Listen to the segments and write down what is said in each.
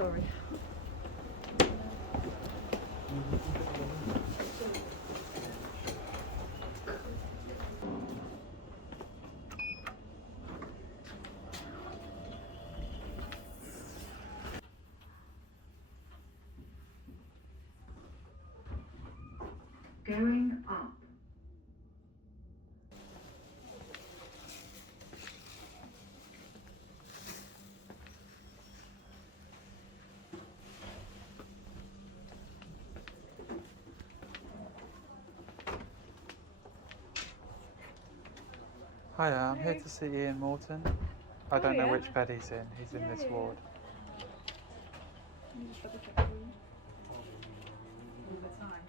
sorry. Going up. Hi, I'm here to see Ian Morton. I don't know which bed he's in. He's in this ward. Let me just double check for you. All the time.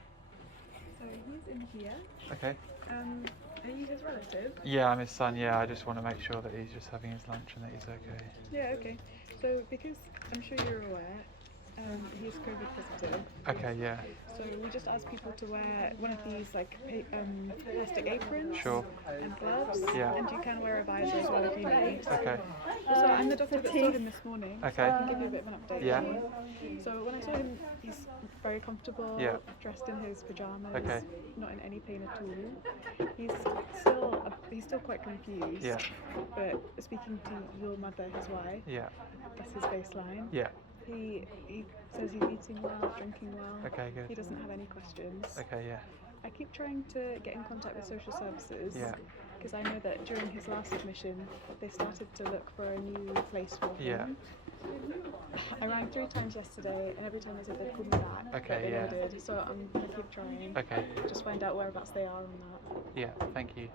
So he's in here. Okay. Are you his relative? Yeah, I'm his son. Yeah, I just want to make sure that he's just having his lunch and that he's okay. Yeah, okay. So because I'm sure you're aware, he's COVID positive. Okay, yeah. So we just ask people to wear one of these like plastic aprons Sure. and gloves. Yeah. And you can wear a visor as well if you need. Okay. So I'm the doctor that saw him this morning. Okay. So I can give you a bit of an update. Yeah. So when I saw him, he's very comfortable, Yeah. dressed in his pajamas, Okay. not in any pain at all. He's still quite confused. Yeah. But speaking to your mother, his wife, Yeah. that's his baseline. Yeah. He says he's eating well, drinking well. Okay, good. He doesn't have any questions. Okay, yeah. I keep trying to get in contact with social services. Yeah. Because I know that during his last admission, they started to look for a new place for him. Yeah. I rang 3 times yesterday, and every time they said they'd call me back. Okay, but they yeah. never did. So I'm gonna keep trying. Okay. Just find out whereabouts they are on that. Yeah, thank you.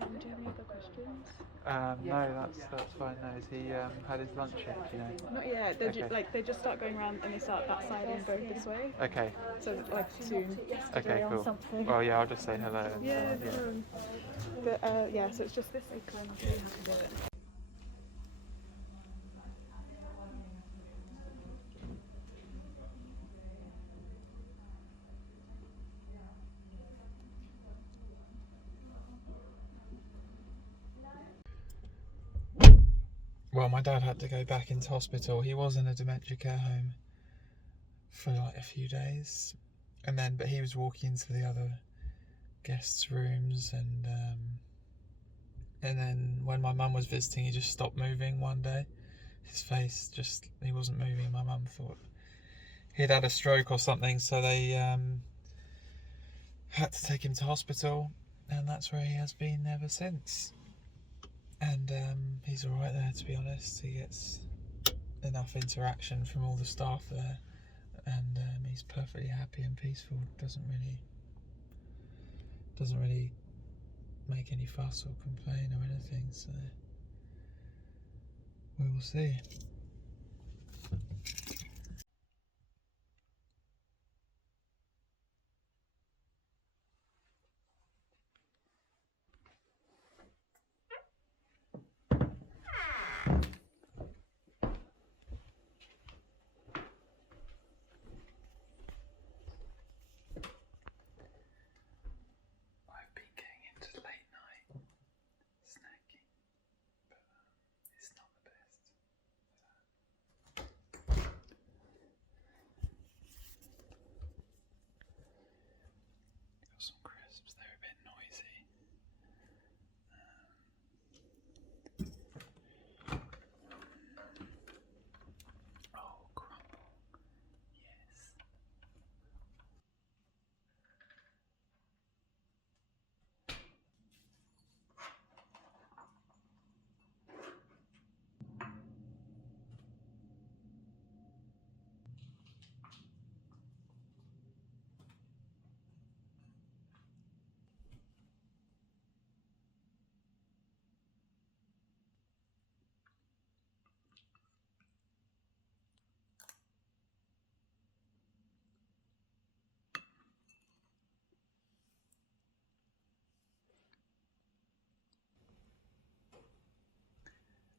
Do you have any other questions? No, that's fine. No, has he had his lunch yet? Do you know? Not yet. They Okay. they just start going around and they start that side and go this way. Okay. So like soon. Okay, cool. Well, yeah, I'll just say hello. And, Yeah, yeah. But yeah, so it's just this apron. I'll show you how to do it. Well, my dad had to go back into hospital. He was in a dementia care home for like a few days, but he was walking into the other guests' rooms, and then when my mum was visiting, he just stopped moving one day. His face he wasn't moving. My mum thought he'd had a stroke or something, so they had to take him to hospital, and that's where he has been ever since. And he's all right there, to be honest. He gets enough interaction from all the staff there, and he's perfectly happy and peaceful. Doesn't really make any fuss or complain or anything. So we will see. I've been getting into late night snacking, but it's not the best. Got some crisps, they're a bit noisy. Oh, crumble. Yes.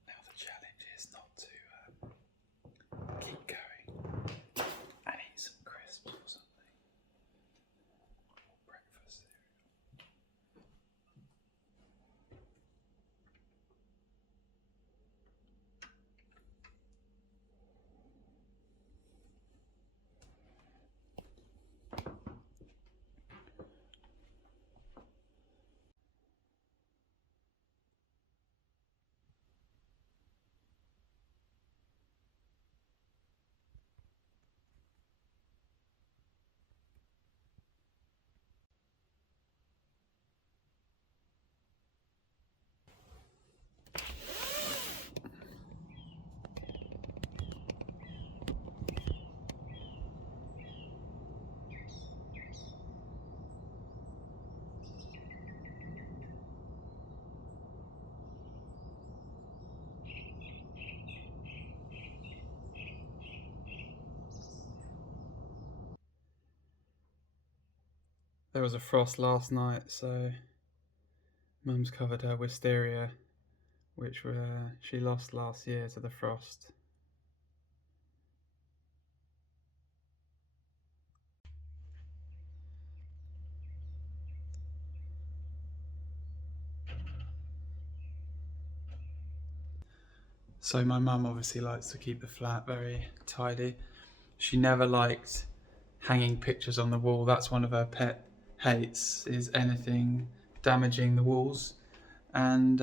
Now the challenge is not to keep going and eat some crisps or something, or breakfast cereal. There was a frost last night, so Mum's covered her wisteria, which she lost last year to the frost. So my mum obviously likes to keep the flat very tidy. She never liked hanging pictures on the wall. That's one of her pet hates, is anything damaging the walls. And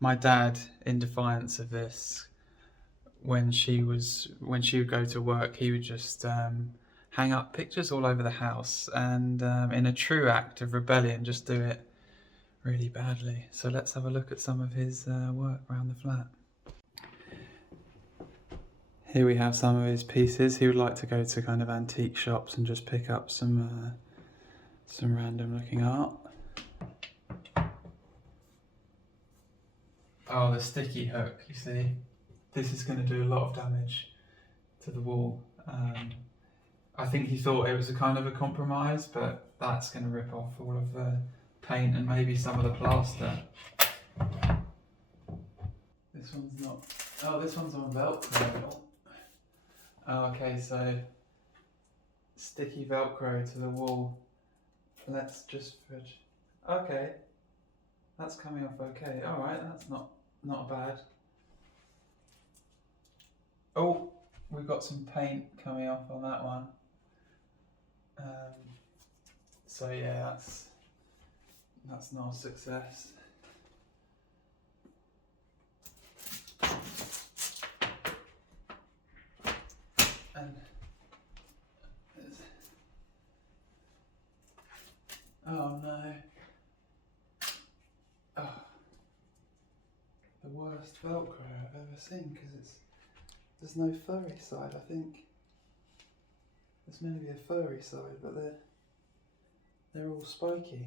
my dad, in defiance of this, when she would go to work, he would just hang up pictures all over the house, and in a true act of rebellion, just do it really badly. So let's have a look at some of his work around the flat. Here we have some of his pieces. He would like to go to kind of antique shops and just pick up some random looking art. Oh, the sticky hook, you see. This is going to do a lot of damage to the wall. I think he thought it was a kind of a compromise, but that's going to rip off all of the paint and maybe some of the plaster. This one's not... Oh, this one's on Velcro. Oh, okay, so sticky Velcro to the wall. Let's just... Okay, that's coming off okay. All right, that's not bad. Oh, we've got some paint coming off on that one. So yeah, that's not a success. And oh no. Oh, the worst Velcro I've ever seen, because there's no furry side, I think. There's meant to be a furry side, but they're all spiky.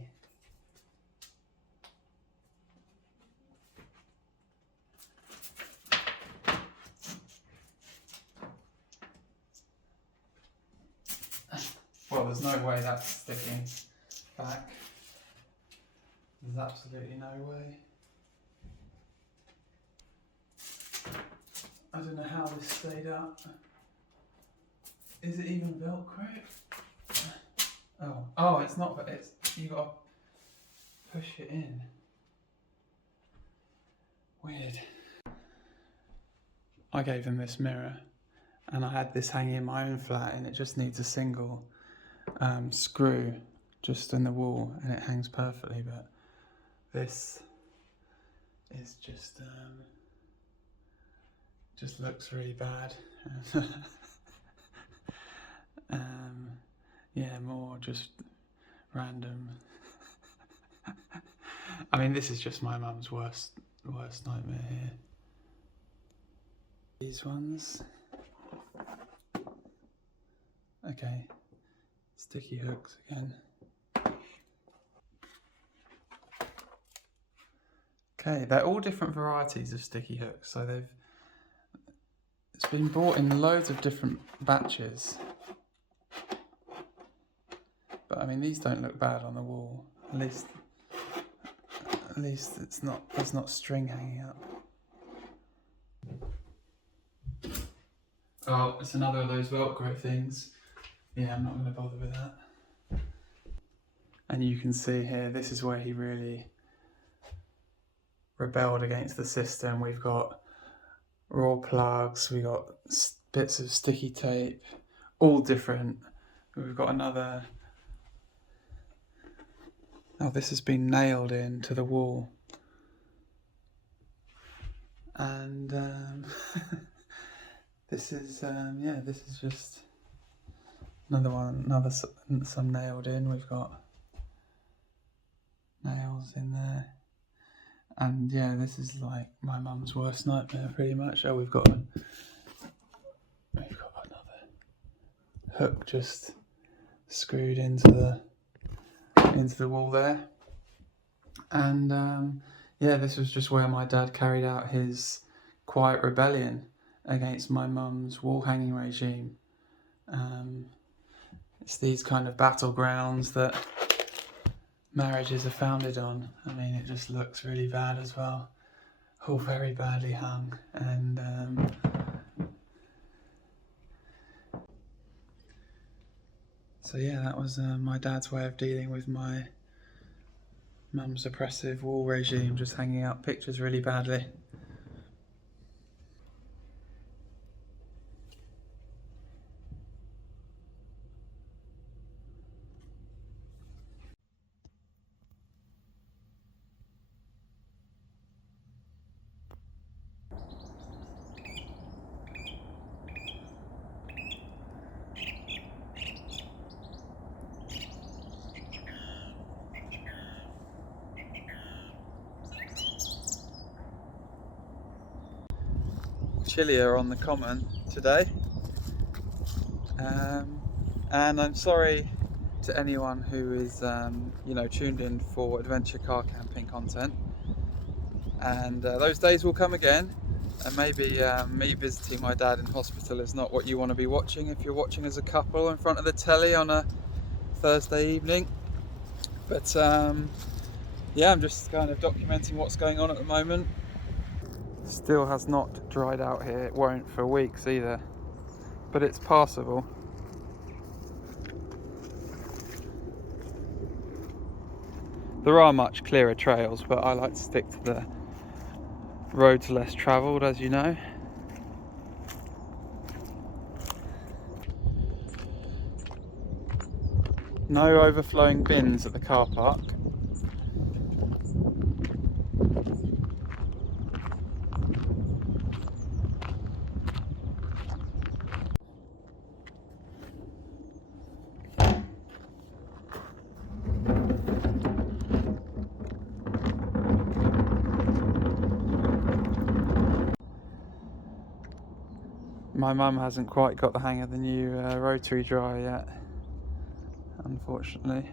Well, there's no way that's sticking back. There's absolutely no way. I don't know how this stayed up. Is it even Velcro? Oh, it's not, but you gotta push it in. Weird. I gave him this mirror, and I had this hanging in my own flat, and it just needs a single screw just in the wall, and it hangs perfectly. But this is just looks really bad. Yeah, more just random. I mean, this is just my mum's worst nightmare here. These ones. Okay, sticky hooks again. Okay, they're all different varieties of sticky hooks, so it's been bought in loads of different batches. But I mean, these don't look bad on the wall. At least there's not string hanging up. Oh, it's another of those Velcro things. Yeah, I'm not going to bother with that. And you can see here, this is where he really rebelled against the system. We've got raw plugs, we've got bits of sticky tape, all different. We've got another... Oh, this has been nailed into the wall. And this is just some nailed in. We've got nails in there. And yeah, this is like my mum's worst nightmare pretty much. Oh, we've got another hook just screwed into the wall there. And yeah, this was just where my dad carried out his quiet rebellion against my mum's wall hanging regime. It's these kind of battlegrounds that marriages are founded on. I mean, it just looks really bad as well. All very badly hung. And so yeah, that was my dad's way of dealing with my mum's oppressive wall regime, just hanging up pictures really badly. Chillier on the common today, and I'm sorry to anyone who is tuned in for adventure car camping content, and those days will come again, and maybe me visiting my dad in hospital is not what you want to be watching if you're watching as a couple in front of the telly on a Thursday evening. But yeah, I'm just kind of documenting what's going on at the moment. Still has not dried out here. It won't for weeks either, but it's passable. There are much clearer trails, but I like to stick to the roads less travelled, as you know. No overflowing bins at the car park. My mum hasn't quite got the hang of the new rotary dryer yet, unfortunately.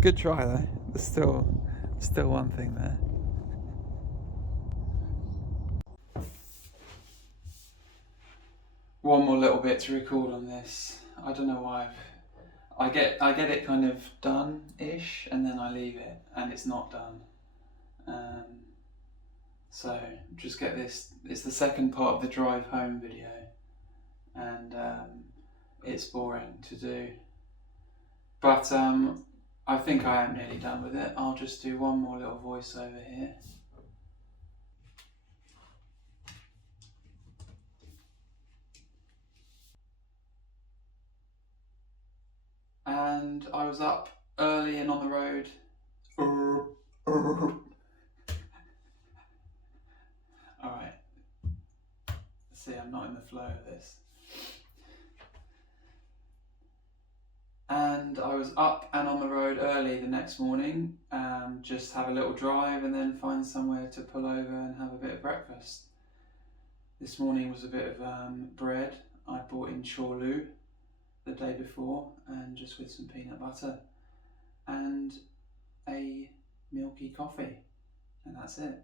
Good try though. There's still one thing there. One more little bit to record on this. I don't know why I get it kind of done-ish, and then I leave it, and it's not done. So just get this. It's the second part of the drive home video, and it's boring to do. But I think I am nearly done with it. I'll just do one more little voiceover here. And I was up early and on the road. Alright. See, I'm not in the flow of this. And I was up and on the road early the next morning, just have a little drive and then find somewhere to pull over and have a bit of breakfast. This morning was a bit of bread. I bought in chorlu the day before, and just with some peanut butter and a milky coffee, and that's it.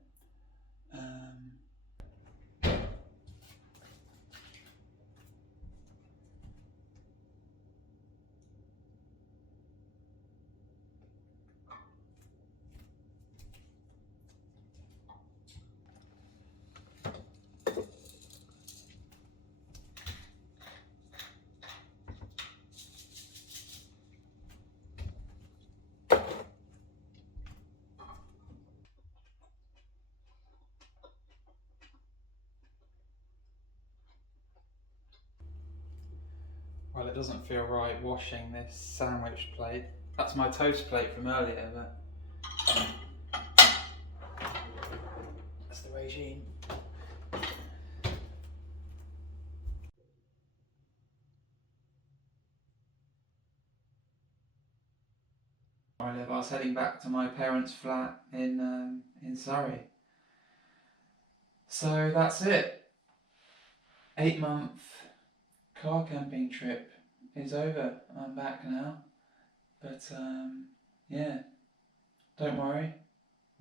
Well, it doesn't feel right washing this sandwich plate. That's my toast plate from earlier, but that's the regime. I was heading back to my parents' flat in Surrey. So that's it. 8-month car camping trip is over. I'm back now. But yeah, don't worry.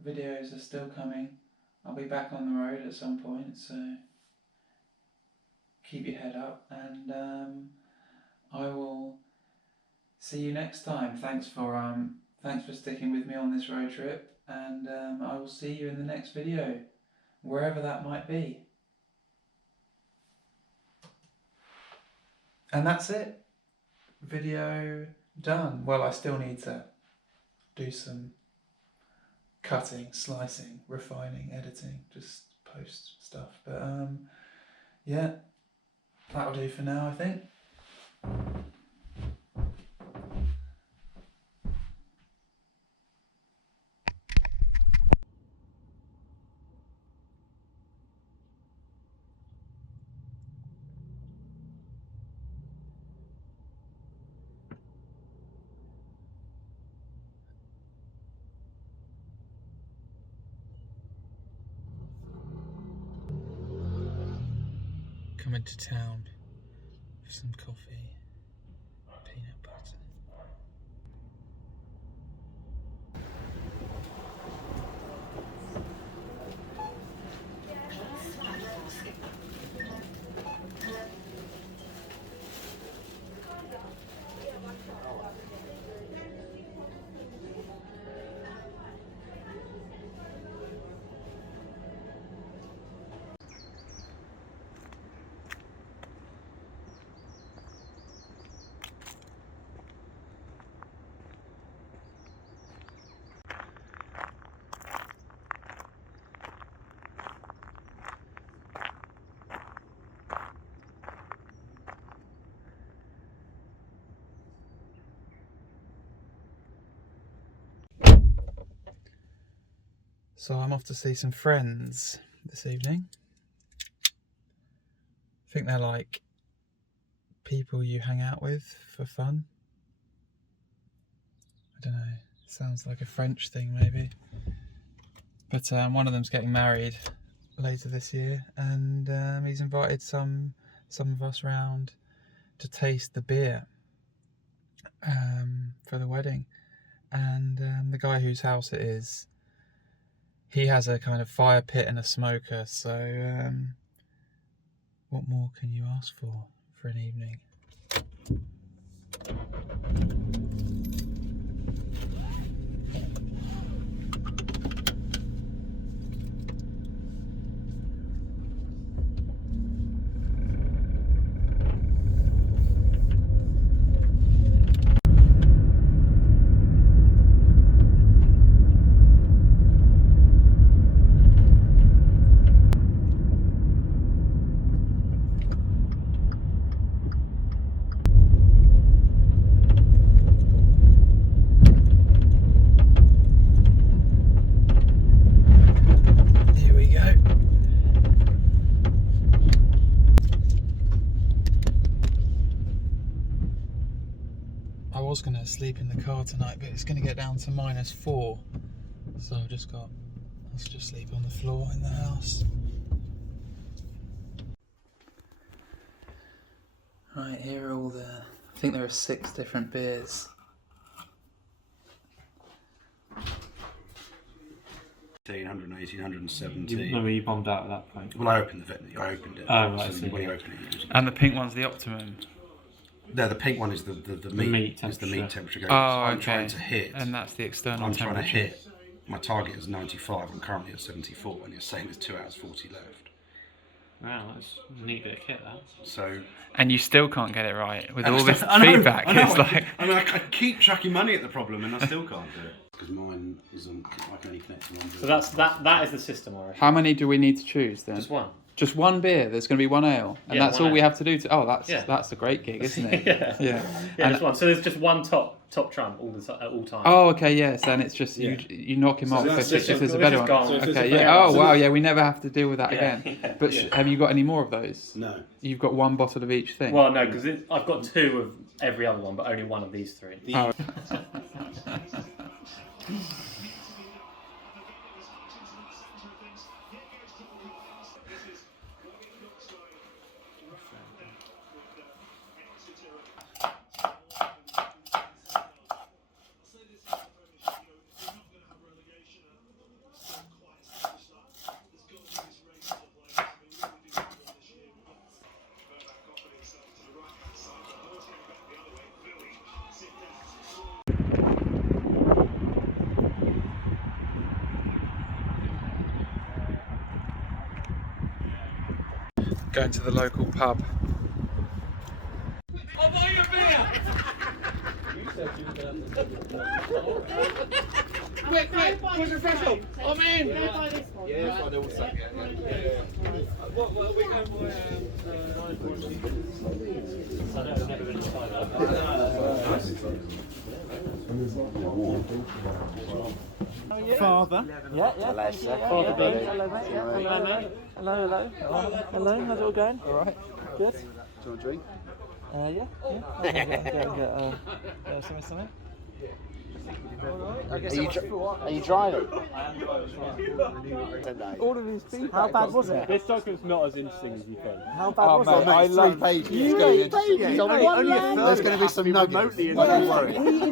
Videos are still coming. I'll be back on the road at some point, so keep your head up, and I will see you next time. Thanks for sticking with me on this road trip, and I will see you in the next video, wherever that might be. And that's it. Video done. Well, I still need to do some cutting, slicing, refining, editing, just post stuff. But yeah, that'll do for now, I think. Coming to town for some coffee, peanut butter. So I'm off to see some friends this evening. I think they're like people you hang out with for fun. I don't know, sounds like a French thing maybe. But one of them's getting married later this year, and he's invited some of us round to taste the beer for the wedding. And the guy whose house it is, he has a kind of fire pit and a smoker, so what more can you ask for an evening? I was going to sleep in the car tonight, but it's going to get down to -4, so let's just sleep on the floor in the house. Right, here are all I think there are 6 different beers. 118, 117. No, you bombed out at that point. Well, I opened it. Oh, right. So when you open it, And the pink one's the optimum. no, the pink one is the meat temperature. is the meat temperature. Oh, I'm okay. trying to hit. And that's the external I'm temperature. trying to hit. My target is 95. I'm currently at 74, and you're saying there's 2 hours 40 left. Wow, that's a neat bit of kit, that. So. And you still can't get it right with And all this I know, feedback. I know, It's like I keep chucking money at the problem, and I still can't do it because mine is on. I can only connect to one. So that is the system, I reckon. how many do we need to choose then? Just one. Just one beer. There's going to be one ale, and Yeah, that's one all we ale. have to do to. Oh, that's a great gig, isn't it? Yeah. Yeah. Yeah, And- just one. So there's just one top trump at all times. Oh, okay, yes, and it's just Yeah. you knock him So off that's if just- there's a we're better just one. gone. So if there's a Okay, better yeah. one. Oh, wow, yeah, we never have to deal with that Yeah, again. yeah, But yeah. have you got any more of those? No. You've got one bottle of each thing. Well, no, because I've got 2 of every other one, but only one of these 3. Oh. Going to the local pub. I'll buy you a beer! Quick, push the threshold! I'm in! Yeah, I do also. Yeah. What are we going for? I've never been to Thailand. Father. Hello, mate. Hello, how's it all going? Alright. Good? Do you want a drink? Something? Are you driving? All of his feedback. How bad was it? This document's not as interesting as you think. How bad was it? I love 3 pages. Three pages on one line. There's going to be some nuggets. He is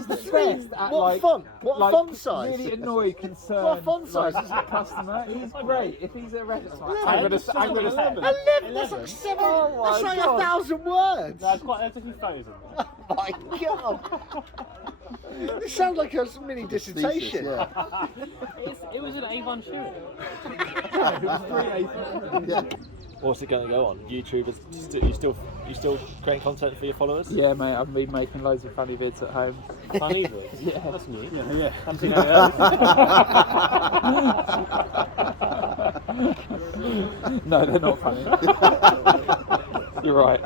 the best at What font? What font size? really annoyed, concerned. What font size is it? Customer. He's great. If he's a restaurant, I'm gonna say 11. That's like 7. Oh my That's like God. 1,000 words. There's a few photos in there. Oh my god. This sounds like a mini dissertation. It was an A1 shoot. What's it going to go on? YouTube? You still creating content for your followers? Yeah, mate. I've been making loads of funny vids at home. Funny vids? Yeah. That's new. Yeah. Haven't seen any of those. No, they're not funny. You're right.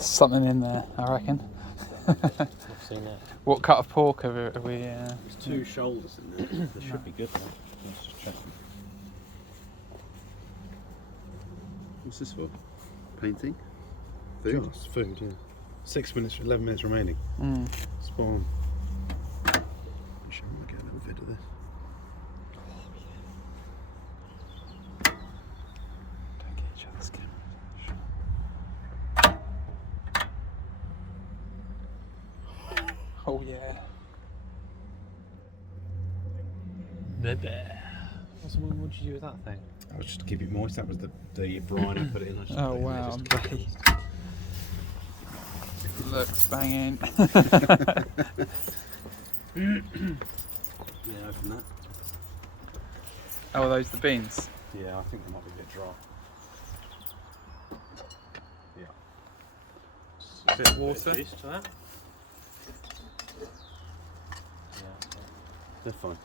Something in there, I reckon. I've seen that. What cut of pork have we? There's 2 shoulders in there. This should be good, though. Let's just check. What's this for? Painting? Food? Just food, yeah. 6 minutes, 11 minutes remaining. Spawn. Should we get a little vid of this? Don't get each other's cameras. Oh yeah. What did you do with that thing? That was just to keep it moist. That was the brine I put it in. I just Oh put it in there wow, just I'm to keep it lucky. moist. Looks banging. Yeah, open that. Oh, are those the beans? Yeah, I think they might be a bit dry. Yeah. A bit of water. Juice to that? They're fine.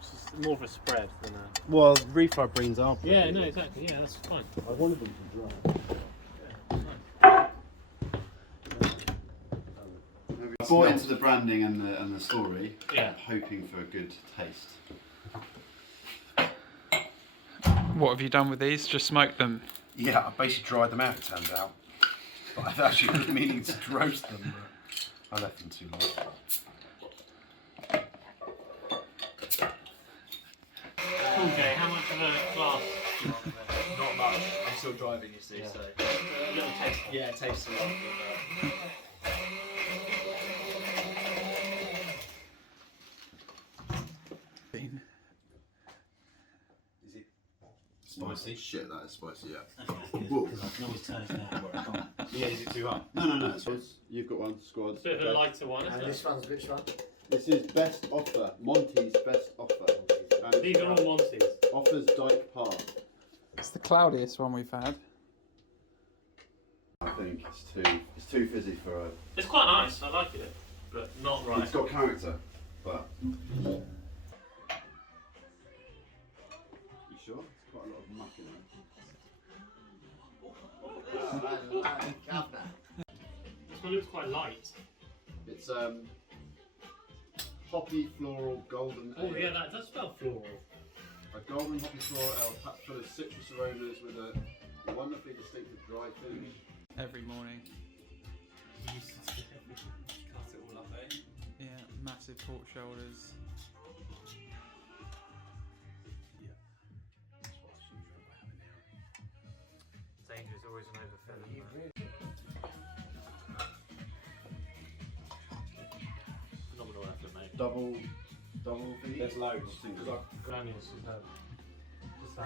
It's just more of a spread than a... Well, refried beans are pretty Yeah, no, good. exactly. Yeah, that's fine. I wanted them to dry. I bought into the branding and the story, Yeah. hoping for a good taste. What have you done with these? Just smoked them? Yeah, I basically dried them out, it turns out. But I've actually been meaning to roast them, but I left them too long. Okay, how much of a glass do you want there? Not much. I'm still driving, you see, so. A little taste. Yeah, it tastes a lot. Is it spicy? Shit, that is spicy, yeah. Whoa. Yeah, is it too hot? No, it's fine. You've got one, squad. It's a bit of a lighter one, isn't And it? this one's which one? This is best offer, Monty's best offer. And These are all Monty's. offers Dyke Park. It's the cloudiest one we've had. I think it's too fizzy for a. It's quite nice, I like it, but not right. It's got character, but. You sure? It's quite a lot of muck in there. This one looks quite light. It's hoppy floral golden. Oh ale. yeah, that does smell floral. A golden hoppy floral ale packed full of citrus aromas with a wonderfully distinctive dry finish. Every morning. Cut it all up, eh? Yeah, massive pork shoulders. Danger is always an overfilling. double thingy? There's loads. Granules is just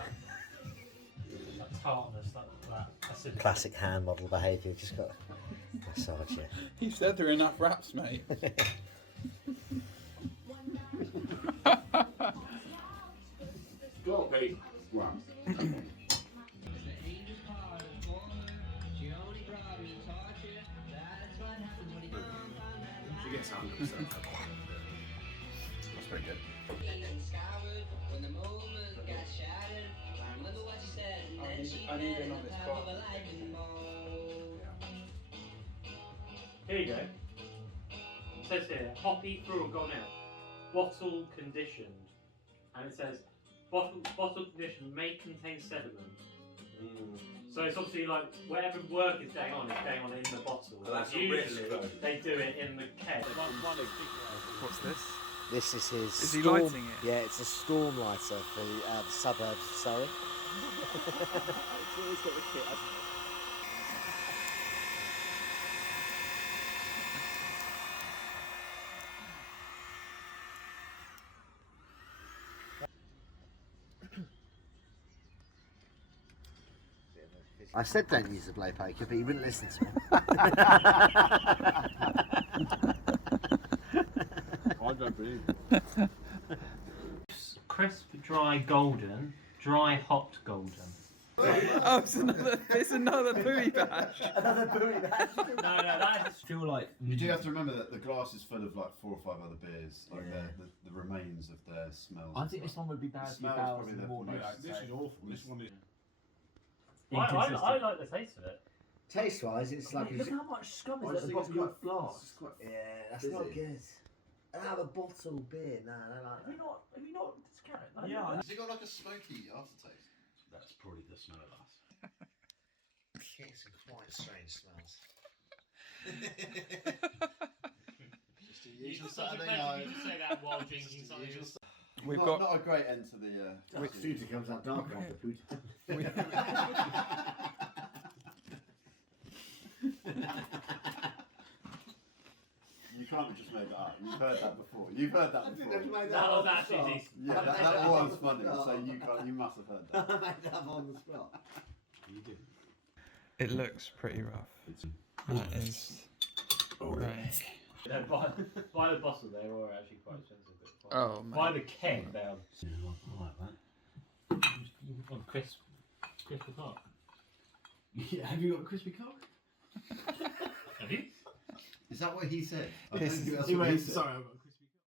that tartness, that acidity. Classic hand model behaviour. Just got massage you. You said there are enough wraps, mate. Go on, Pete. Wow. She gets 100%. That's very good. I need in on this spot. Here you go. It says here, hoppy through or gone out. Bottle conditioned. And it says, bottle conditioned may contain sediment. So it's obviously like, whatever work is going on in the bottle. Well, that's a usually risk, though. they do it in the keg. What's this? This is his. Is he storm, lighting it? Yeah, it's a storm lighter for the suburbs of Surrey. It's always got the kit, hasn't it? I said don't use the blow poker, but he wouldn't listen to me. I don't believe it. Crisp, dry, golden. Dry, hot, golden. Oh, it's another booty bash. Another booty bash. No, that is... feel like You do have to remember that the glass is full of like 4 or 5 other beers, like the remains of their smells. I think this one would be bad for your bowels in the morning. This is awful. This one is. I like the taste of it. Taste wise, it's like. Look how much scum is at the bottom of your flask. Yeah, that's not good. Another bottle beer, no, I don't like that. Have you not discounted that? Yeah. Has it got like a smoky aftertaste? That's probably the smell of us. Getting some quite strange smells. Just a usual Saturday night. You say that while drinking something. We've not, got. not a great end to the. Future comes out dark after food. You can't just make that up. You've heard that before. You've heard that before. That was actually decent. Yeah, that was funny. So you must have heard that. I made that on the spot. You did. It looks pretty rough. That is. Right. Yeah, by the bottle, they were actually quite expensive. But Oh, by man. the keg, they are. I like that. On crisp cock. Yeah, have you got a crispy cock? Have you? Is that what he said? I Yes. don't think that's He what he went, said. sorry, I've got